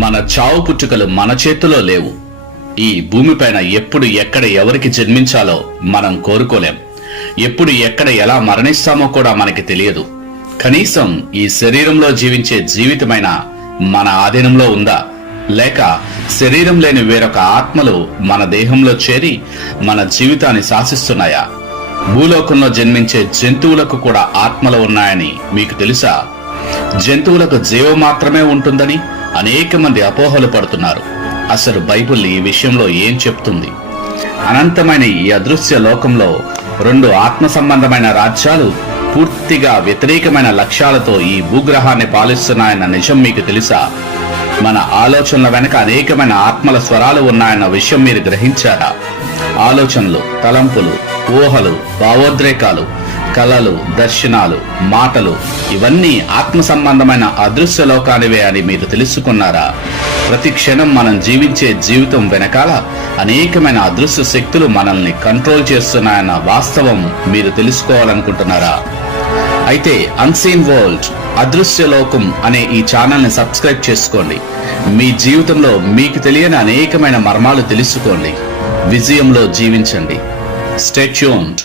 మన చావు పుట్టుకలు మన చేతిలో లేవు. ఈ భూమిపైన ఎప్పుడు ఎక్కడ ఎవరికి జన్మించాలో మనం కోరుకోలేం. ఎప్పుడు ఎక్కడ ఎలా మరణిస్తామో కూడా మనకి తెలియదు. కనీసం ఈ శరీరంలో జీవించే జీవితమైన మన ఆధీనంలో ఉందా, లేక శరీరం లేని వేరొక ఆత్మలు మన దేహంలో చేరి మన జీవితాన్ని శాసిస్తున్నాయా? భూలోకంలో జన్మించే జంతువులకు కూడా ఆత్మలు ఉన్నాయని మీకు తెలుసా? జంతువులకు జీవం మాత్రమే ఉంటుందని అనేక మంది అపోహలు పడుతున్నారు. అసలు బైబిల్ ఈ విషయంలో ఏం చెప్తుంది? అనంతమైన ఈ అదృశ్య లోకంలో రెండు ఆత్మ సంబంధమైన రాజ్యాలు పూర్తిగా వ్యతిరేకమైన లక్ష్యాలతో ఈ భూగ్రహాన్ని పాలిస్తున్నాయన్న నిజం మీకు తెలుసా? మన ఆలోచనల వెనక అనేకమైన ఆత్మల స్వరాలు ఉన్నాయన్న విషయం మీరు గ్రహించారా? ఆలోచనలు, తలంపులు, ఊహలు, భావోద్రేకాలు, కలలు, దర్శనాలు, మాటలు ఇవన్నీ ఆత్మ సంబంధమైన అదృశ్య లోకానివే అని మీరు తెలుసుకున్నారా? ప్రతి క్షణం మనం జీవించే జీవితం వెనకాల అనేకమైన అదృశ్య శక్తులు మనల్ని కంట్రోల్ చేస్తున్నాయన్న వాస్తవం మీరు తెలుసుకోవాలనుకుంటున్నారా? అయితే అన్సీన్ వరల్డ్, అదృశ్య లోకం అనే ఈ ఛానల్ని సబ్స్క్రైబ్ చేసుకోండి. మీ జీవితంలో మీకు తెలియని అనేకమైన మర్మాలు తెలుసుకోండి. విజయంలో జీవించండి. Stay tuned.